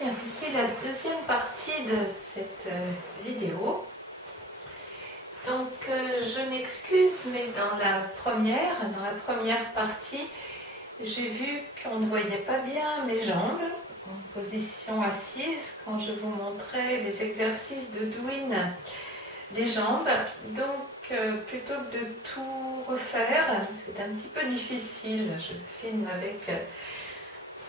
Bien, voici la deuxième partie de cette vidéo. Donc je m'excuse, mais dans la première partie, j'ai vu qu'on ne voyait pas bien mes jambes en position assise quand je vous montrais les exercices de Douyin des jambes. Donc plutôt que de tout refaire, c'est un petit peu difficile, je filme avec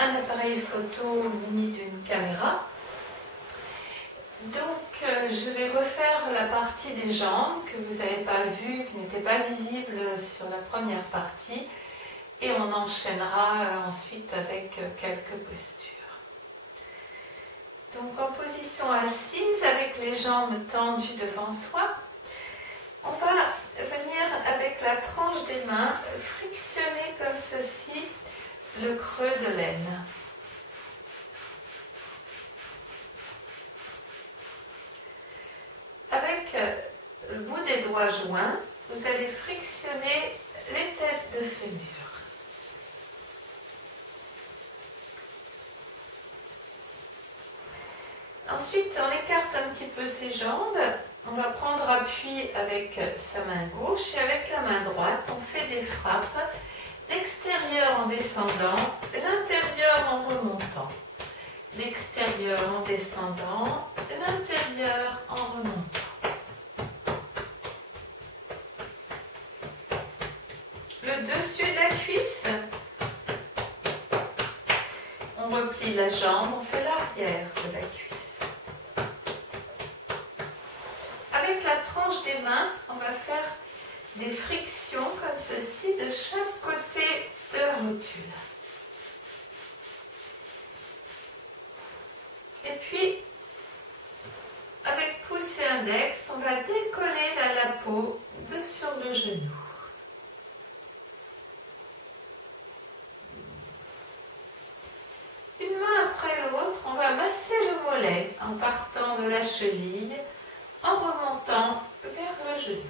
un appareil photo muni d'une caméra. Donc je vais refaire la partie des jambes que vous n'avez pas vue, qui n'était pas visible sur la première partie, et on enchaînera ensuite avec quelques postures. Donc en position assise, avec les jambes tendues devant soi, on va venir avec la tranche des mains frictionner comme ceci le creux de l'aine. Avec le bout des doigts joints, vous allez frictionner les têtes de fémur. Ensuite, on écarte un petit peu ses jambes. On va prendre appui avec sa main gauche et avec la main droite, on fait des frappes. L'extérieur en descendant, l'intérieur en remontant. L'extérieur en descendant, l'intérieur en remontant. Le dessus de la cuisse, on replie la jambe, on fait l'arrière de la cuisse. Avec la tranche des mains, on va faire des frictions comme ceci de chaque côté de la rotule. Et puis, avec pouce et index, on va décoller la peau de sur le genou. Une main après l'autre, on va masser le mollet en partant de la cheville, en remontant vers le genou.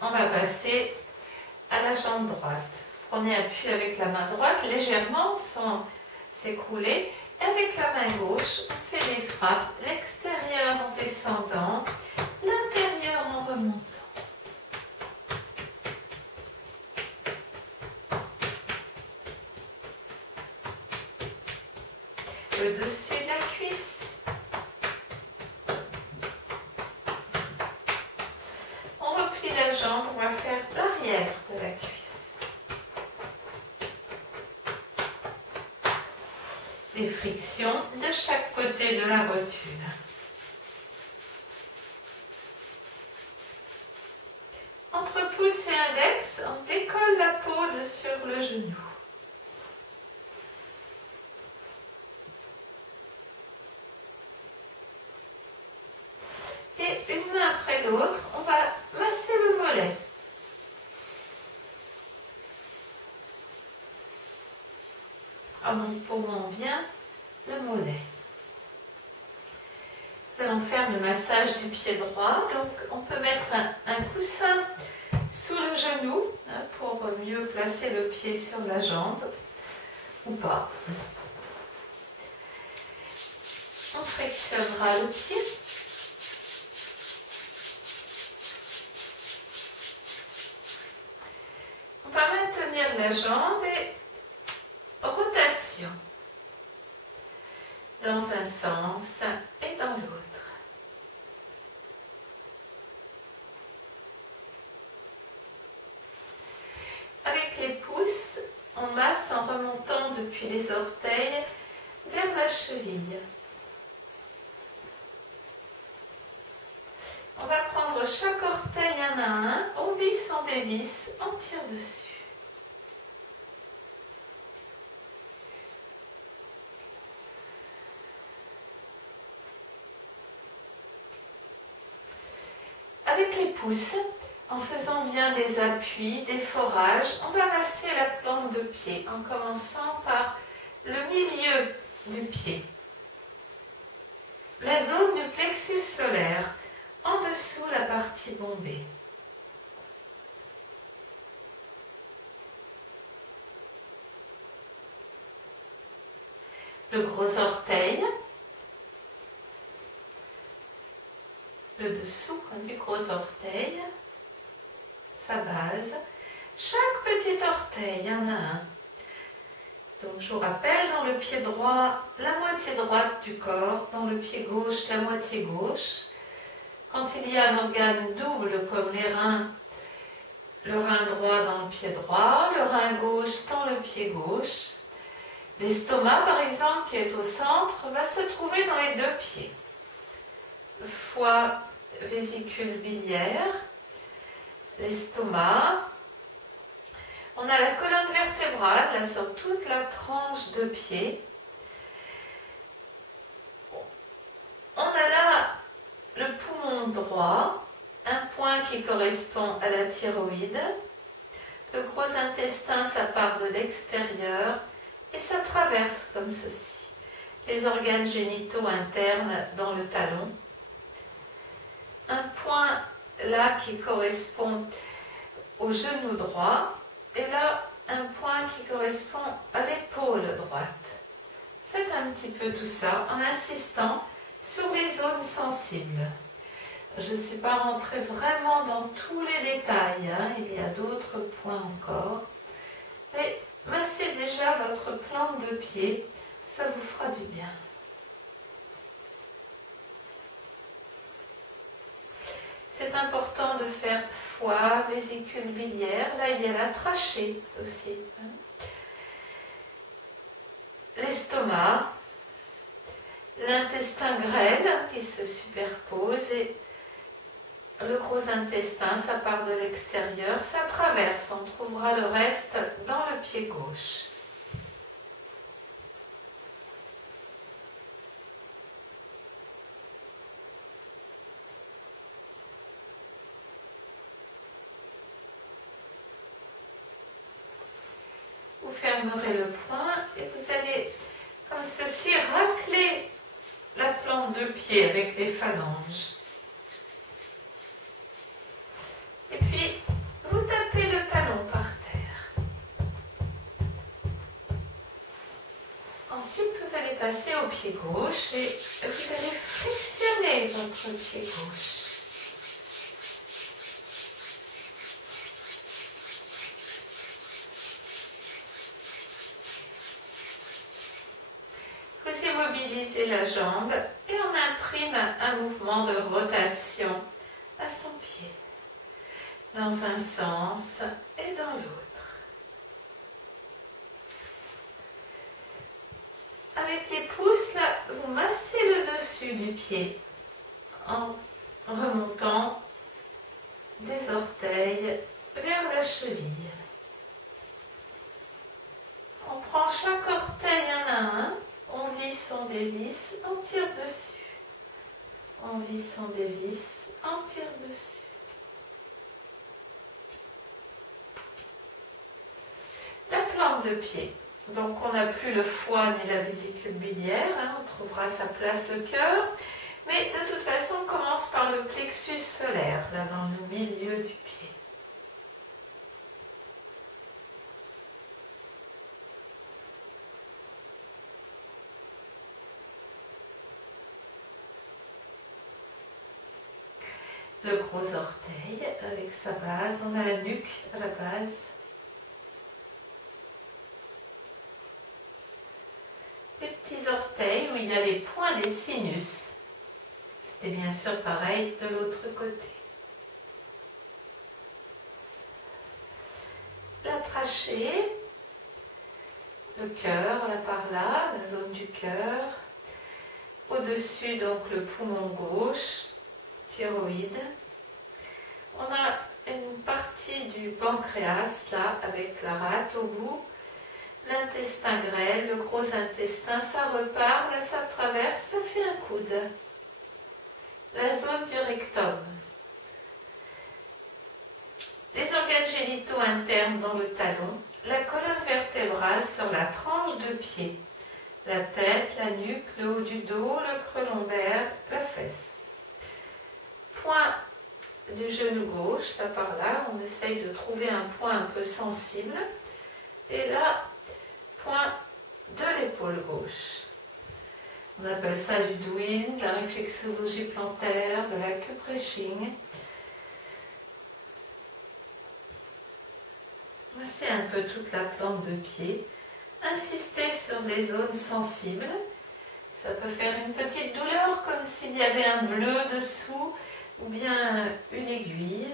On va passer à la jambe droite. Prenez appui avec la main droite légèrement sans s'écrouler. Avec la main gauche, on fait des frappes, l'extérieur en descendant, l'intérieur en remontant. Le dessus de la cuisse. La jambe, on va faire l'arrière de la cuisse. Des frictions de chaque côté de la rotule. Entre pouce et index, on décolle la peau de sur le genou. Et une main après l'autre, on va masser le mollet. En empourant bien le mollet. Nous allons faire le massage du pied droit. Donc on peut mettre un coussin sous le genou pour mieux placer le pied sur la jambe ou pas. On frictionnera le pied. On va maintenir la jambe et rotation dans un sens et dans l'autre. Avec les pouces, on masse en remontant depuis les orteils vers la cheville. On va prendre chaque orteil un à un, on visse, on dévisse, on tire dessus. Avec les pouces, en faisant bien des appuis, des forages, on va masser la plante de pied en commençant par le milieu du pied. La zone du plexus solaire, en dessous la partie bombée. le gros orteil, le dessous du gros orteil, sa base. Chaque petit orteil, il y en a un. Donc je vous rappelle, dans le pied droit, la moitié droite du corps, dans le pied gauche, la moitié gauche. Quand il y a un organe double comme les reins, le rein droit dans le pied droit, le rein gauche dans le pied gauche. L'estomac, par exemple, qui est au centre, va se trouver dans les deux pieds. Foie, vésicule biliaire, l'estomac. On a la colonne vertébrale, là, sur toute la tranche de pied. On a là le poumon droit, un point qui correspond à la thyroïde. Le gros intestin, ça part de l'extérieur et ça traverse comme ceci. Les organes génitaux internes dans le talon. Un point là qui correspond au genou droit. Et là, un point qui correspond à l'épaule droite. Faites un petit peu tout ça en insistant sur les zones sensibles. Je ne suis pas rentrée vraiment dans tous les détails, hein. Il y a d'autres points encore. Mais massez déjà votre plante de pied, ça vous fera du bien. C'est important de faire foie, vésicule biliaire. Là, il y a la trachée aussi. L'estomac, l'intestin grêle qui se superpose et le gros intestin, ça part de l'extérieur, ça traverse. On trouvera le reste dans le pied gauche. Vous fermerez le poing et vous allez, comme ceci, racler la plante de pied avec les phalanges. Et puis, vous tapez le talon par terre. Ensuite, vous allez passer au pied gauche et vous allez flexionner votre pied gauche. Vous immobilisez la jambe et on imprime un mouvement de rotation à son pied, dans un sens et dans l'autre. Avec les pouces, là, vous massez le dessus du pied en remontant des orteils vers la cheville. On prend chaque orteil un à un. On visse, on dévisse, on tire dessus. On visse, on dévisse, on tire dessus. La plante de pied. Donc on n'a plus le foie ni la vésicule biliaire. Hein, on trouvera à sa place le cœur. Mais de toute façon, on commence par le plexus solaire, là dans le milieu du pied. Le gros orteil avec sa base, on a la nuque à la base. Les petits orteils où il y a les points des sinus. C'était bien sûr pareil de l'autre côté. La trachée, le cœur là par là, la zone du cœur. Au-dessus donc le poumon gauche. Thyroïde. On a une partie du pancréas là avec la rate au bout, l'intestin grêle, le gros intestin, ça repart, là ça traverse, ça fait un coude. La zone du rectum. Les organes génitaux internes dans le talon, la colonne vertébrale sur la tranche de pied, la tête, la nuque, le haut du dos, le creux lombaire, la fesse. Point du genou gauche, là par là, on essaye de trouver un point un peu sensible. Et là, point de l'épaule gauche. On appelle ça du doing, de la réflexologie plantaire, de l'acupressing. Massez un peu toute la plante de pied. Insistez sur les zones sensibles. Ça peut faire une petite douleur comme s'il y avait un bleu dessous ou bien une aiguille.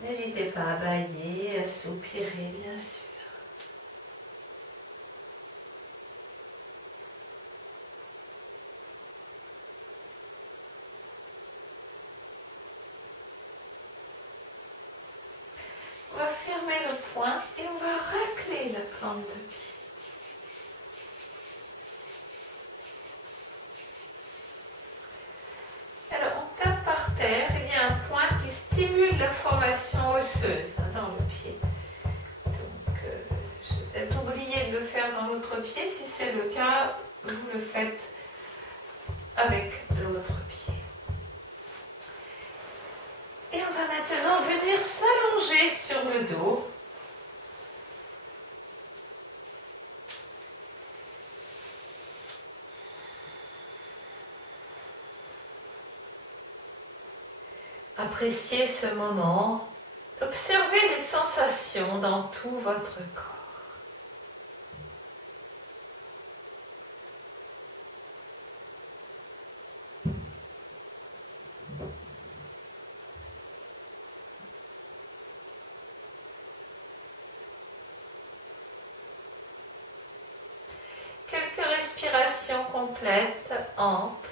N'hésitez pas à bâiller, à soupirer bien sûr. On va fermer le poing et on va racler la plante de pied. Alors on tape par terre, il y a un point qui stimule la formation osseuse dans le pied. Donc je vais peut-être oublier de le faire dans l'autre pied. Si c'est le cas, vous le faites avec l'autre pied. Et on va maintenant venir s'allonger sur le dos. Appréciez ce moment. Observez les sensations dans tout votre corps. Quelques respirations complètes, amples.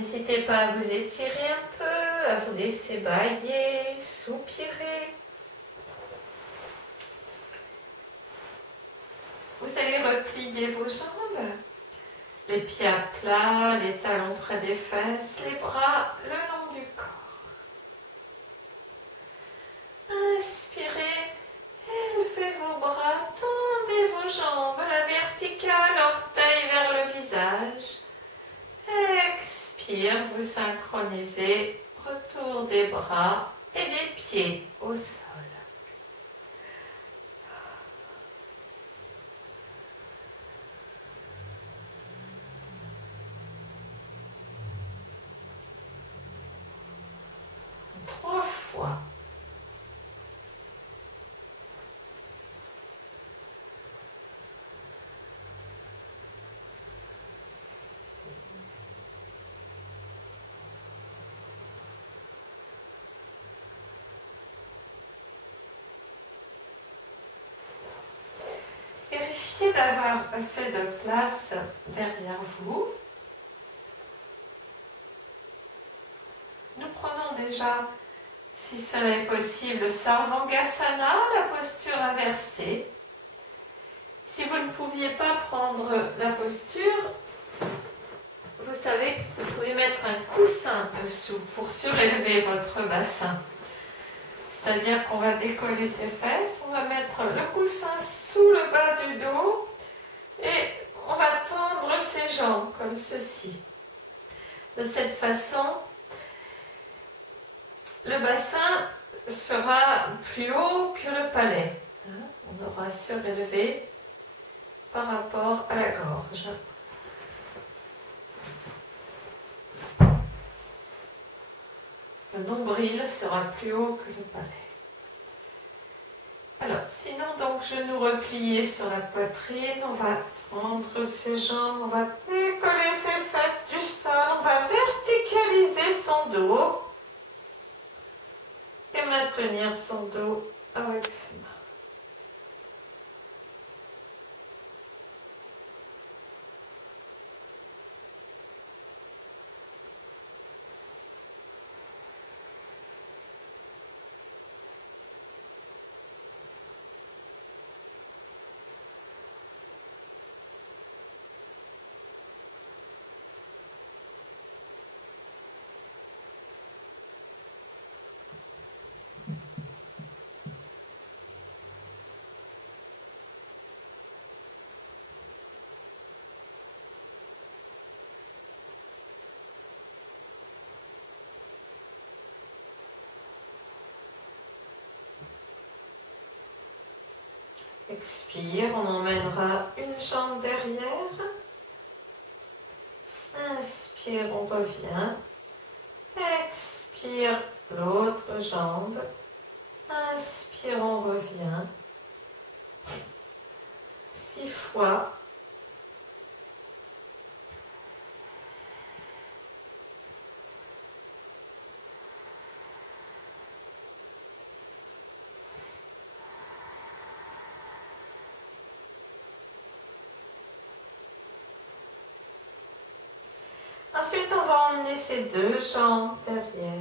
N'hésitez pas à vous étirer un peu, à vous laisser bâiller, soupirer. Vous allez replier vos jambes, les pieds à plat, les talons près des fesses, les bras le long du corps. Inspirez, élevez vos bras, tendez vos jambes à la verticale, orteils vers le visage. Expire, vous synchronisez, retour des bras et des pieds au sol. Trois fois. Vérifiez d'avoir assez de place derrière vous. Nous prenons déjà, si cela est possible, Sarvangasana, la posture inversée. Si vous ne pouviez pas prendre la posture, vous savez que vous pouvez mettre un coussin dessous pour surélever votre bassin. C'est-à-dire qu'on va décoller ses fesses, on va mettre le coussin sous le bas du dos et on va tendre ses jambes comme ceci. De cette façon, le bassin sera plus haut que le palais. On aura surélevé par rapport à la gorge. Le nombril sera plus haut que le palais. Alors, sinon, donc, genoux repliés sur la poitrine, on va tendre ses jambes, on va décoller ses fesses du sol, on va verticaliser son dos et maintenir son dos avec ses mains. Expire, on emmènera une jambe derrière. Inspire, on revient. Expire, l'autre jambe. Inspire, on revient. 6 fois. Ensuite, on va emmener ces deux jambes derrière.